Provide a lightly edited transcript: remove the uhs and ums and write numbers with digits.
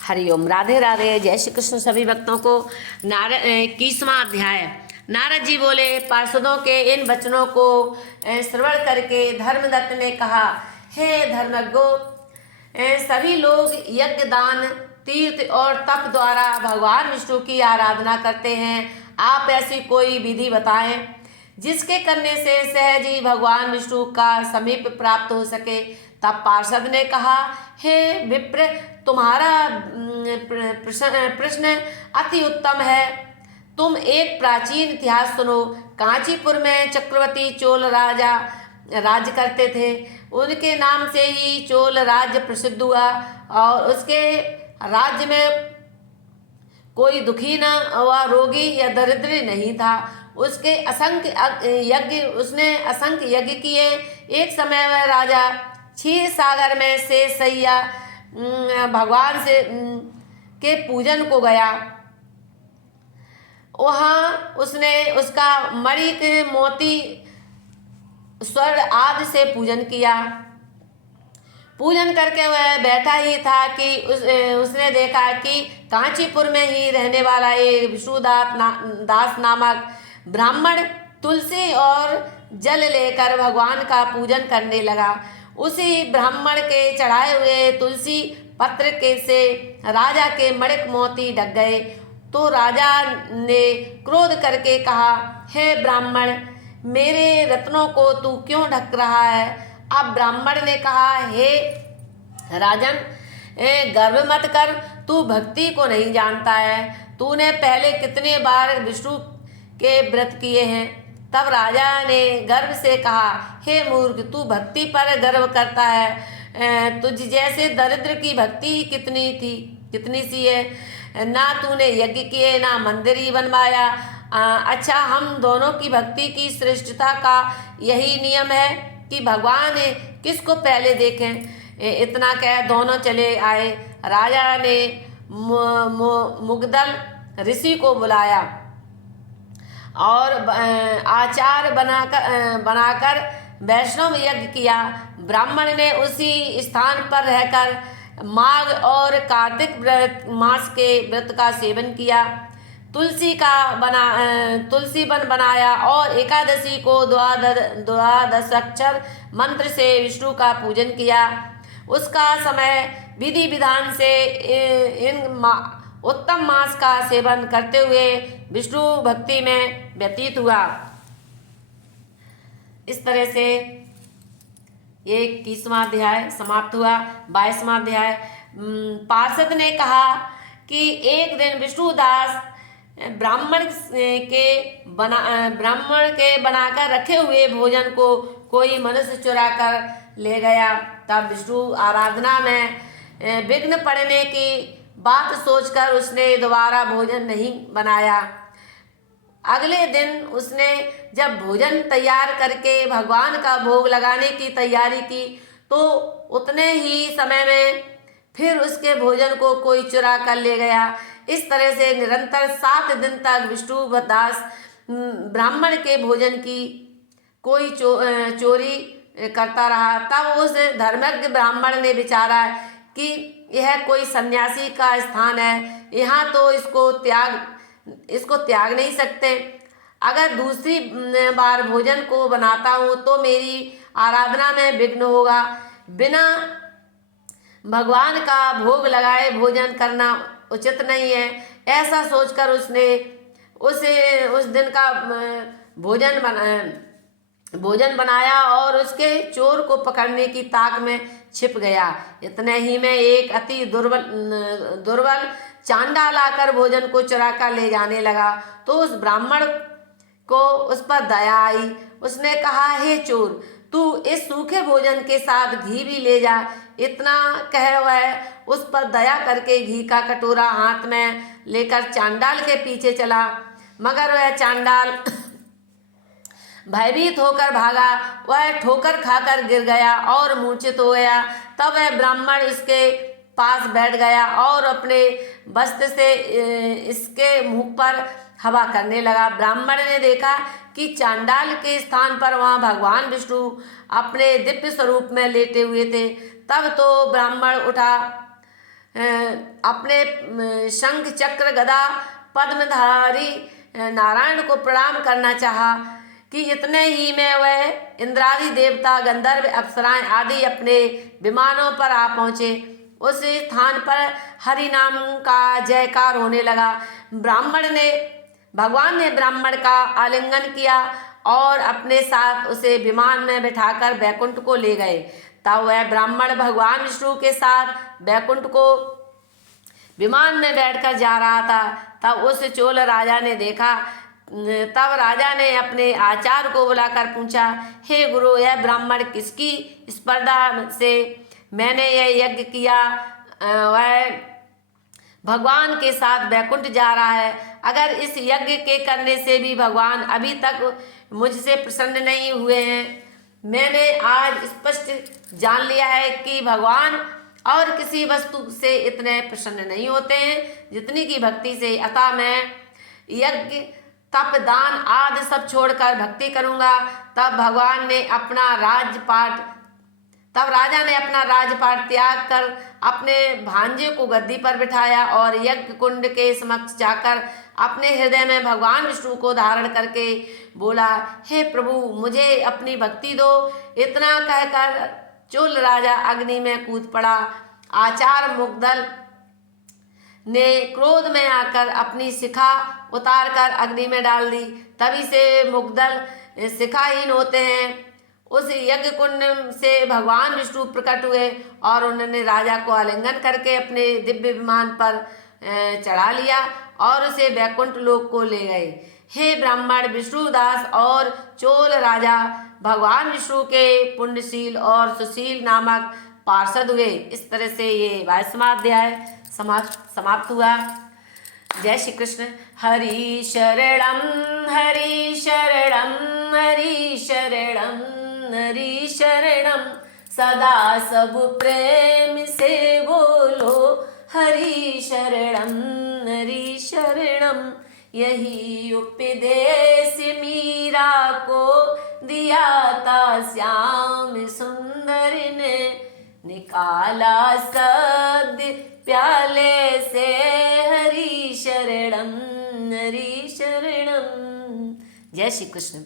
हरिओम, राधे राधे, जय श्री कृष्ण सभी भक्तों को। 21वां अध्याय। नारद जी बोले, पार्षदों के इन वचनों को श्रवण करके धर्मदत्त ने कहा, हे धर्मज्ञो, सभी लोग यज्ञ, दान, तीर्थ और तप द्वारा भगवान विष्णु की आराधना करते हैं। आप ऐसी कोई विधि बताएं जिसके करने से सहज ही भगवान विष्णु का समीप प्राप्त हो सके। तब पार्षद ने कहा, हे विप्र, तुम्हारा प्रश्न अति उत्तम है। तुम एक प्राचीन इतिहास सुनो। कांचीपुर में चक्रवर्ती चोल राजा राज्य करते थे। उनके नाम से ही चोल राज्य प्रसिद्ध हुआ और उसके राज्य में कोई दुखी न व रोगी या दरिद्र नहीं था। उसने असंख्य यज्ञ किए। एक समय वह राजा क्षीर सागर में से सैया भगवान से के पूजन को गया। वहाँ उसने उसका मणिक, मोती, स्वर्ण आदि से पूजन किया। पूजन करके वह बैठा ही था कि उसने देखा कि कांचीपुर में ही रहने वाला एक विष्णुदास नामक ब्राह्मण तुलसी और जल लेकर भगवान का पूजन करने लगा। उसी ब्राह्मण के चढ़ाए हुए तुलसी पत्र के से राजा के मणिक, मोती ढक गए। तो राजा ने क्रोध करके कहा, हे ब्राह्मण, मेरे रत्नों को तू क्यों ढक रहा है? अब ब्राह्मण ने कहा, हे राजन, गर्व मत कर, तू भक्ति को नहीं जानता है। तूने पहले कितने बार विष्णु के व्रत किए हैं। तब राजा ने गर्व से कहा, हे मूर्ख, तू भक्ति पर गर्व करता है। तुझ जैसे दरिद्र की भक्ति कितनी सी है। ना तूने यज्ञ किए, ना मंदिर ही बनवाया। अच्छा, हम दोनों की भक्ति की श्रेष्ठता का यही नियम है कि भगवान किसको पहले देखें। इतना कह दोनों चले आए। राजा ने मुग्दल ऋषि को बुलाया और आचार बनाकर वैष्णव यज्ञ किया। ब्राह्मण ने उसी स्थान पर रहकर माघ और कार्तिक मास के व्रत का सेवन किया। तुलसी वन बनाया और एकादशी को द्वादशाक्षर मंत्र से विष्णु का पूजन किया। उसका समय विधि विधान से उत्तम मास का सेवन करते हुए विष्णु भक्ति में व्यतीत हुआ। इस तरह से ये 21वां अध्याय समाप्त हुआ। 22वां अध्याय। पार्षद ने कहा कि एक दिन विष्णुदास ब्राह्मण के बनाकर रखे हुए भोजन को कोई मनुष्य चुरा कर ले गया। तब विष्णु आराधना में विघ्न पड़ने की बात सोचकर उसने दोबारा भोजन नहीं बनाया। अगले दिन उसने जब भोजन तैयार करके भगवान का भोग लगाने की तैयारी की तो उतने ही समय में फिर उसके भोजन को कोई चुरा कर ले गया। इस तरह से निरंतर 7 दिन तक विष्णुदास ब्राह्मण के भोजन की कोई चोरी करता रहा। तब उस धर्मज्ञ ब्राह्मण ने विचारा कि यह कोई सन्यासी का स्थान है, यहाँ तो इसको त्याग नहीं सकते। अगर दूसरी बार भोजन को बनाता हूँ तो मेरी आराधना में विघ्न होगा। बिना भगवान का भोग लगाए भोजन करना उचित नहीं है। ऐसा सोचकर उसने उस दिन का भोजन बनाया और उसके चोर को पकड़ने की ताक में छिप गया। इतने ही में एक अति दुर्बल चांडाल आकर भोजन को चुरा कर ले जाने लगा। तो उस ब्राह्मण को उस पर दया आई। उसने कहा, हे चोर, तू इस सूखे भोजन के साथ घी भी ले जा। इतना कह वह उस पर दया करके घी का कटोरा हाथ में लेकर चांडाल के पीछे चला। मगर वह चांडाल भयभीत होकर भागा। वह ठोकर खाकर गिर गया और मूर्छित हो गया। तब वह ब्राह्मण इसके पास बैठ गया और अपने वस्त्र से इसके मुंह पर हवा करने लगा। ब्राह्मण ने देखा कि चांडाल के स्थान पर वहाँ भगवान विष्णु अपने दिव्य स्वरूप में लेटे हुए थे। तब तो ब्राह्मण उठा अपने शंख चक्र गदा पद्मधारी नारायण को प्रणाम करना चाहा कि इतने ही में वह इंद्रादि देवता गंधर्व अप्सराएं आदि अपने विमानों पर आ पहुँचे। उस स्थान पर हरि नाम का जयकार होने लगा। भगवान ने ब्राह्मण का आलिंगन किया और अपने साथ उसे विमान में बिठाकर बैकुंठ को ले गए। तब वह ब्राह्मण भगवान विष्णु के साथ बैकुंठ को विमान में बैठकर जा रहा था। तब उस चोल राजा ने देखा। तब राजा ने अपने आचार्य को बुलाकर पूछा, हे गुरु, यह ब्राह्मण किसकी स्पर्धा से मैंने यह यज्ञ किया वह भगवान के साथ बैकुंठ जा रहा है। अगर इस यज्ञ के करने से भी भगवान अभी तक मुझसे प्रसन्न नहीं हुए हैं, मैंने आज स्पष्ट जान लिया है कि भगवान और किसी वस्तु से इतने प्रसन्न नहीं होते हैं जितनी की भक्ति से। अतः मैं यज्ञ तप दान आदि सब छोड़कर भक्ति करूंगा। तब राजा ने अपना राजपाट त्याग कर अपने भांजे को गद्दी पर बिठाया और यज्ञ कुंड के समक्ष जाकर अपने हृदय में भगवान विष्णु को धारण करके बोला, हे प्रभु, मुझे अपनी भक्ति दो। इतना कहकर चोल राजा अग्नि में कूद पड़ा। आचार्य मुग्धल ने क्रोध में आकर अपनी शिखा उतारकर अग्नि में डाल दी। तभी से मुग्धल शिखाहीन होते हैं। उस यज्ञ कुंड से भगवान विष्णु प्रकट हुए और उन्होंने राजा को आलिंगन करके अपने दिव्य विमान पर चढ़ा लिया और उसे वैकुंठ लोक को ले गए। हे ब्राह्मण, विष्णुदास और चोल राजा भगवान विष्णु के पुण्यशील और सुशील नामक पार्षद हुए। इस तरह से ये 22वां अध्याय समाप्त हुआ। जय श्री कृष्ण। हरि शरणम हरि शरणम हरि शरणम हरि शरणम, सदा सब प्रेम से बोलो हरि शरणम हरि शरणम। यही उपदेश मीरा को दिया था श्याम सुंदर ने, निकाला सद्य प्याले से हरि शरणम हरि शरणम। जय श्री कृष्ण।